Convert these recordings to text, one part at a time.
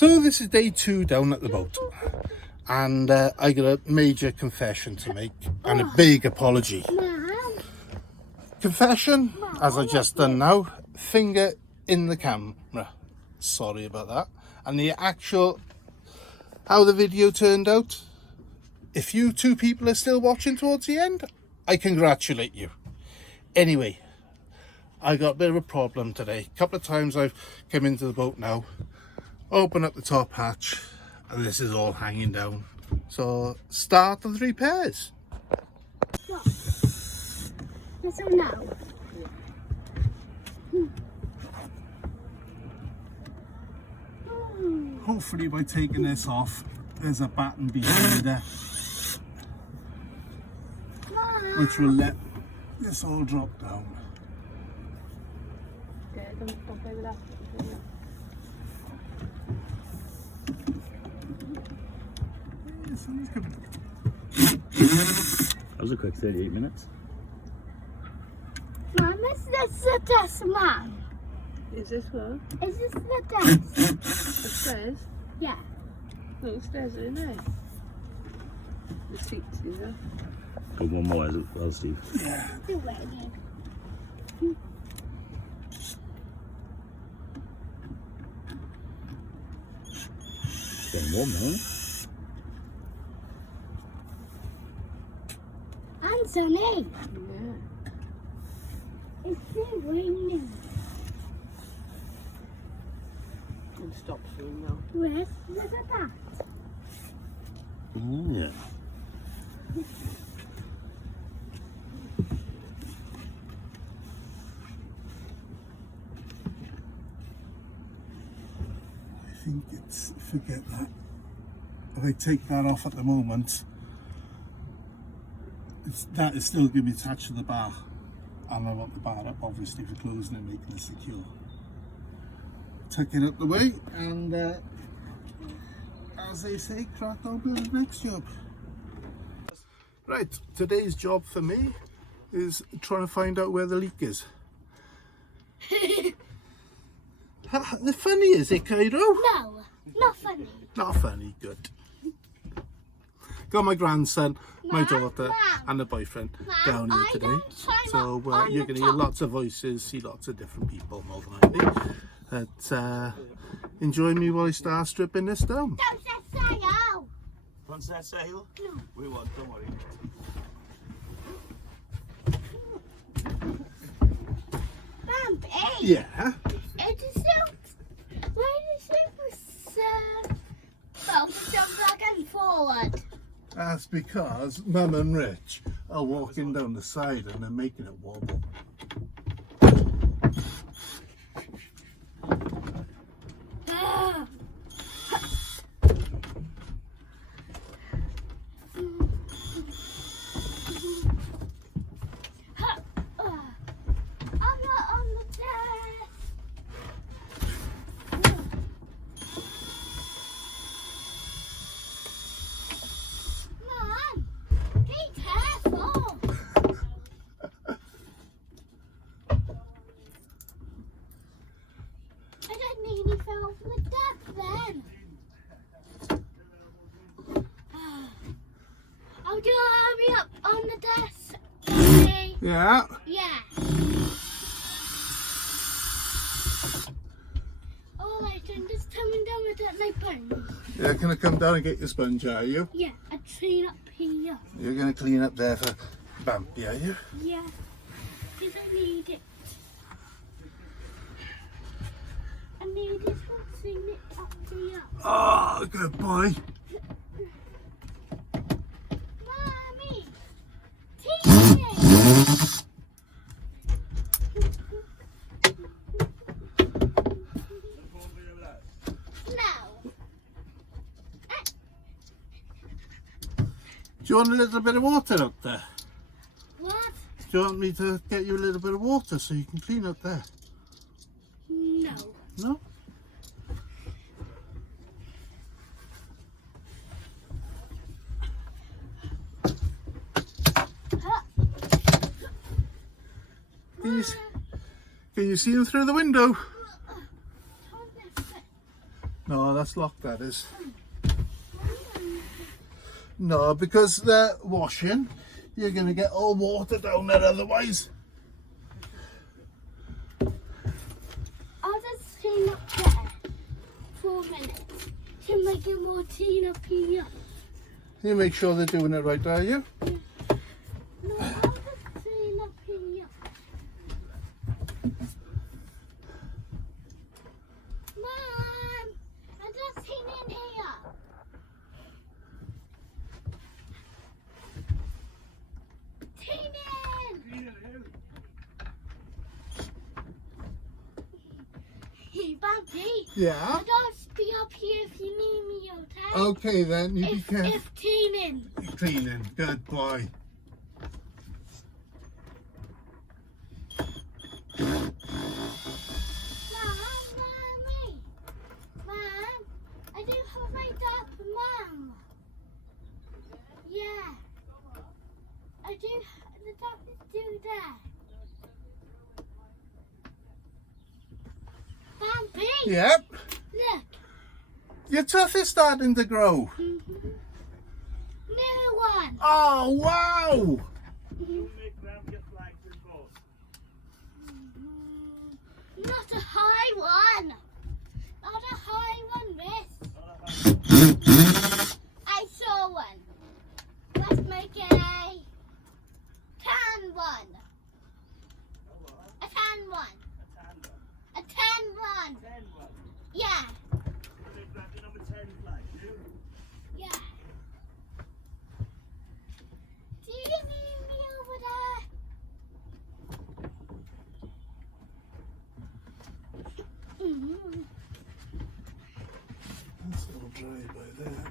So this is day 2 down at the boat, and I got a major confession to make and a big apology. Confession, as I just done now, finger in the camera. Sorry about that. And the actual, how the video turned out, if you 2 people are still watching towards the end, I congratulate you. Anyway, I got a bit of a problem today. A couple of times I've come into the boat now, open up the top hatch, and this is all hanging down. So start the repairs. So now. Hopefully by taking this off, there's a batten behind there, which will let this all drop down. Don't play with that. That was a quick 38 minutes. Mum, is this the test, Mum? Is this what? Is this the test? Upstairs? Yeah. No, upstairs are in there. The seats, is there? Go one more as well, Steve. Yeah. Do it again. Getting warm now. And sunny. Yeah. It's still raining. It stops soon now. Where's the bat? Yeah. I think it's, forget that. If I take that off at the moment, that is still going to be attached to the bar, and I want the bar up obviously for closing and making it secure. Tuck it up the way, and as they say, crack open the next job. Right, today's job for me is trying to find out where the leak is. The funny is it, Cairo? No, not funny. Not funny, good. Got my grandson, my daughter, and a boyfriend down here today. So you're going to hear lots of voices, see lots of different people more than likely. But enjoy me while I start stripping this down. Don't say sail. Once that sail? No. We won't, don't worry. Bambi. Yeah. It is so. Why does it both jump back and forward? That's because Mum and Rich are walking down the side and they're making it wobble. I'm not on the desk. Mom, be careful. I don't nearly fell off the deck then. Oh, do you hurry up on the desk? Okay. Yeah. Yeah. All right, then just coming down with that my bun. You're going to come down and get your sponge, are you? Yeah, a train up here. You're going to clean up there for Bambi, are you? Yeah, because I need it. I need it to clean it up here. Oh, good boy. Mommy, teach it. No. Do you want a little bit of water up there? What? Do you want me to get you a little bit of water so you can clean up there? No. No? Can you see them through the window? No, that's locked, that is. No, because they're washing, you're going to get all water down there otherwise. I'll just clean up there for a minute to make it more clean up here. You make sure they're doing it right, are you? No, I'll just clean up here. Mom, I'm just cleaning here. Cleaning! Hey, Bumpy. Yeah. I'll just be up here if you need me, okay? Okay then, you be careful. If cleaning. Cleaning, good boy. Mommy. Mom, I do have my dad, Mom. Yeah. I do, the doctors do that. Bumpy, Yep. look. Your tooth is starting to grow. New one. Oh, wow. Don't make round your flag with both. Not a high one. Not a high one, miss. I saw one. Let's make a tan one. A tan one. A tan one. 10 one. Yeah. Make round your number 10 flag, you. Yeah. Do you need me over there? Mm-hmm. That's all dry by there.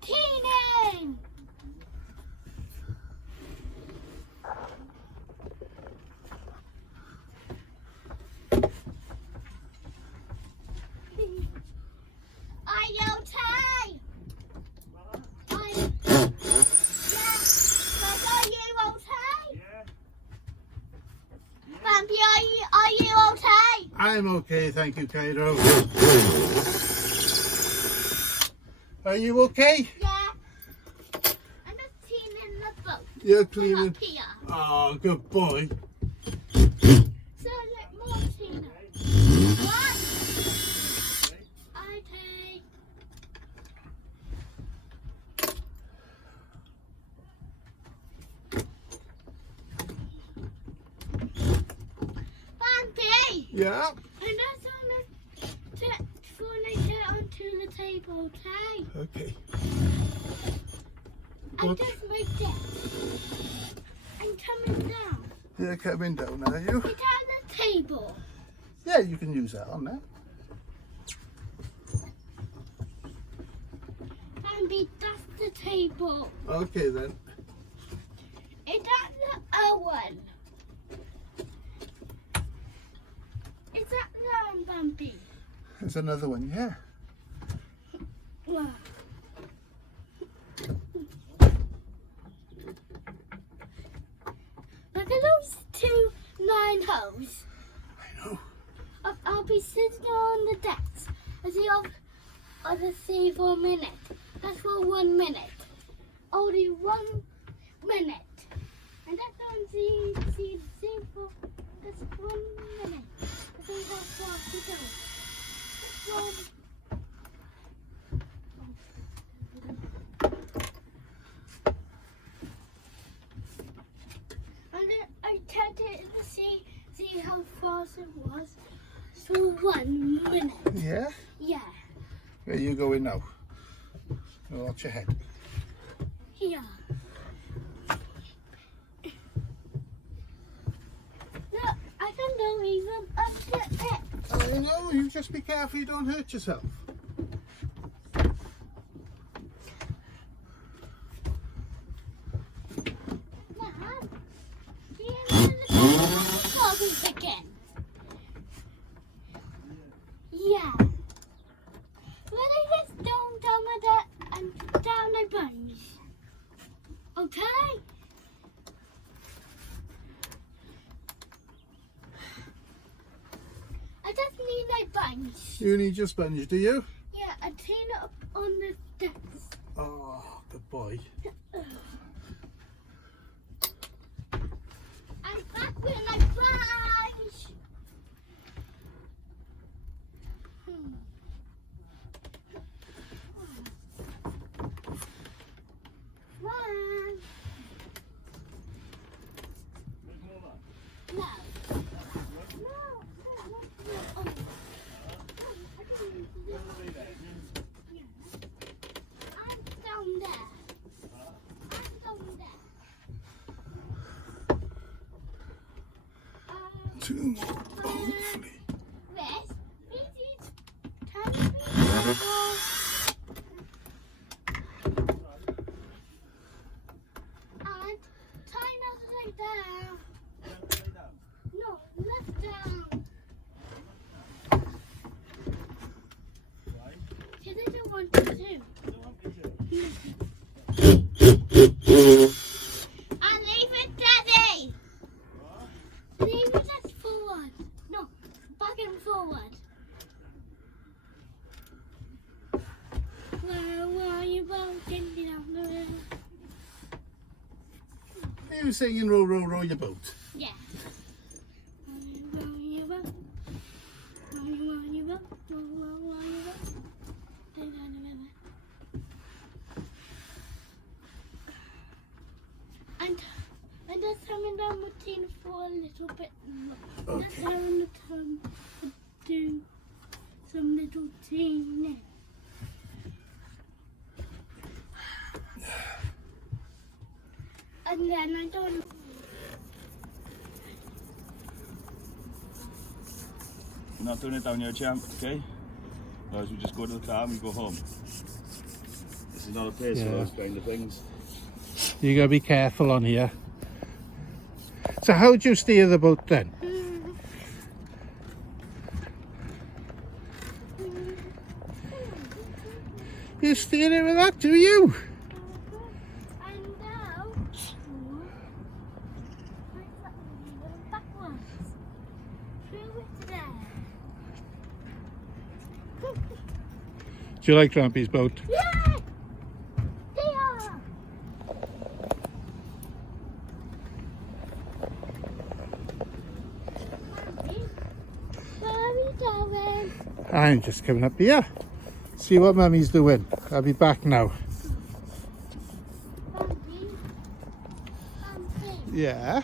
Keenan! Are you okay? Yes. Are you okay? Yeah. Bumpy, are you okay? I'm okay, thank you, Cairo. Are you okay? Yeah. I'm just cleaning the boat. You're From cleaning. up here. Oh, good boy. So like more cleaner. What? Okay. Bumpy! Yeah. I'm just gonna get onto the table, okay? Okay. I What? just made it. I'm coming down. You're coming down, are you? It's on the table. Yeah, you can use that on there. Bumpy, that's the table. Okay then. It's at the oven. It's at the oven, Bumpy. There's another one, yeah. Wow. Look at those 2 9 holes. I know. I'll be sitting on the decks. I'll just see for a minute. That's for 1 minute. Only 1 minute. And that's on see for just 1 minute. I think that's what to do. Just one. And then I tested it to see how fast it was for 1 minute. Yeah? Yeah, Where you going now? Watch your head. yeah. Look, I can go even up to it. I know, you just be careful you don't hurt yourself. Mom, do you want to the goggles again? Yeah. Let me just down my and down my buns. Okay? sponge. You need your sponge, do you? Yeah, I clean it up on the desk. Oh, good boy. I'm back with my sponge. One. No. No. Oh. I'm down there. I'm down there. Two more, hopefully. Yes. Please. Time. And try not to lay down. No, left down. Because I don't want to do. And leave it, Daddy. Leave it as forward. No, back and forward. Where are you walking down the river? Are you singing row, row, row your boat? Yeah. And just coming down the routine for a little bit. Okay. Just having the time to do some little cleaning. And then I don't. We're not doing it down here, champ, okay? Otherwise we just go to the car and we go home. This is not a place for Yeah. those kind of things. You gotta be careful on here. So how do you steer the boat then? You steer it with that, do you? And now. Backwards. Through it there. Do you like Trampy's boat? Yeah! There! Where are we going? I'm just coming up here. See what Mummy's doing. I'll be back now. Bumpy. Bumpy. Yeah.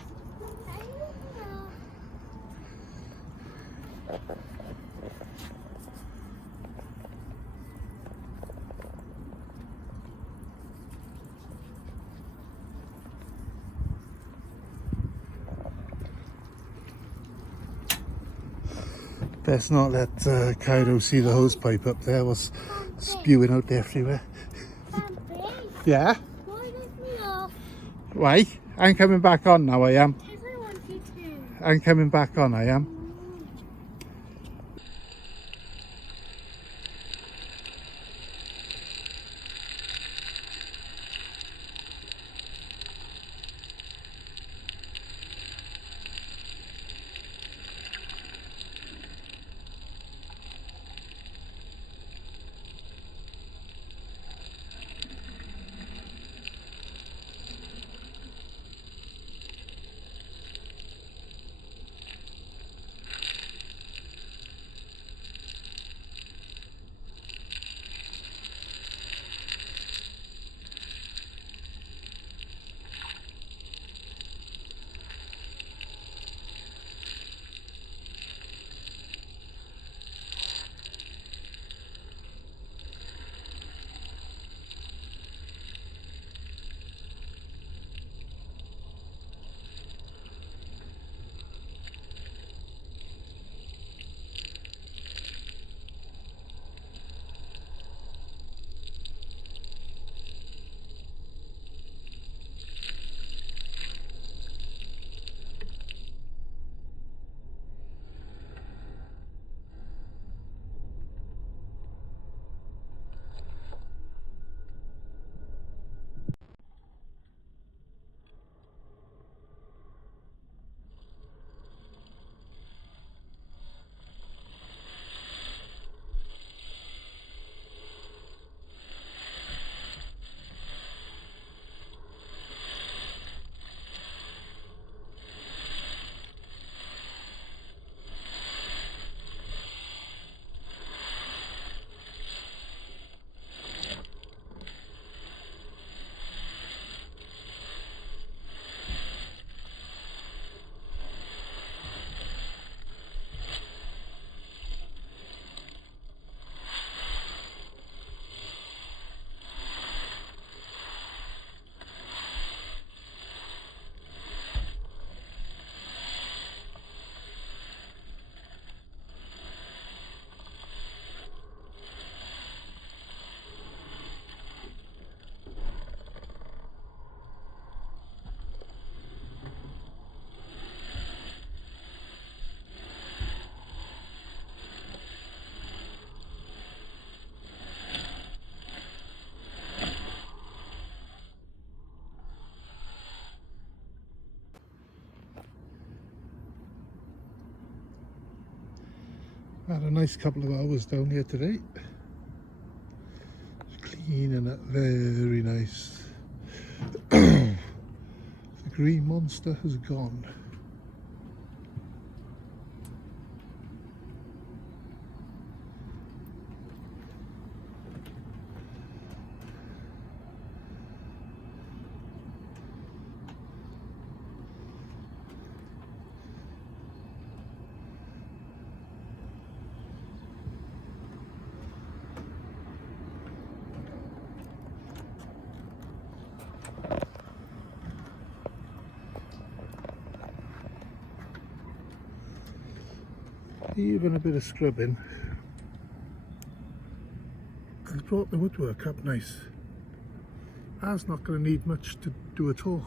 Best not let Cairo see the hose pipe up there. Was spewing out everywhere. Bumpy. Yeah. Why let me off? Why? I'm coming back on now, I am. Because I want you to. I'm coming back on, I am. Had a nice couple of hours down here today. Cleaning it, very nice. The green monster has gone. Even a bit of scrubbing has brought the woodwork up nice. That's not going to need much to do at all.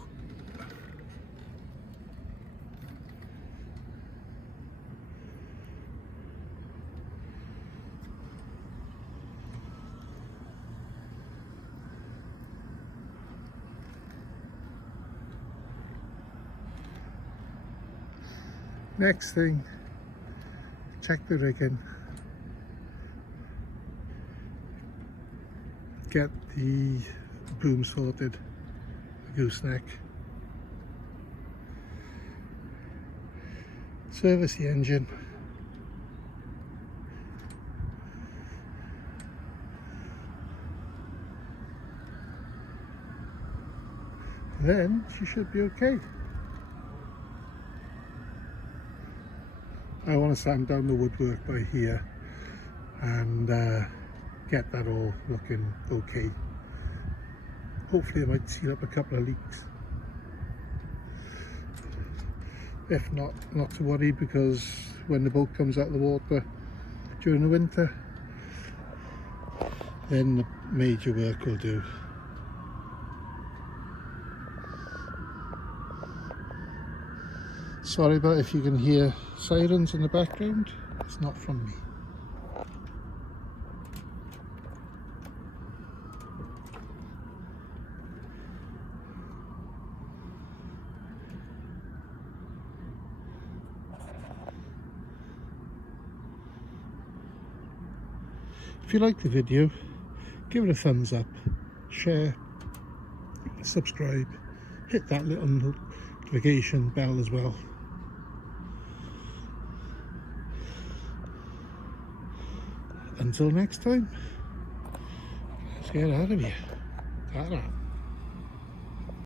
Next thing, check the rigging, get the boom sorted, the gooseneck, service the engine, then she should be okay. I want to sand down the woodwork by here and get that all looking okay. Hopefully I might seal up a couple of leaks. If not, not to worry, because when the boat comes out of the water during the winter, then the major work will do. Sorry about if you can hear sirens in the background, it's not from me. If you like the video, give it a thumbs up, share, subscribe, hit that little notification bell as well. Until next time, let's get out of here. Ta-da.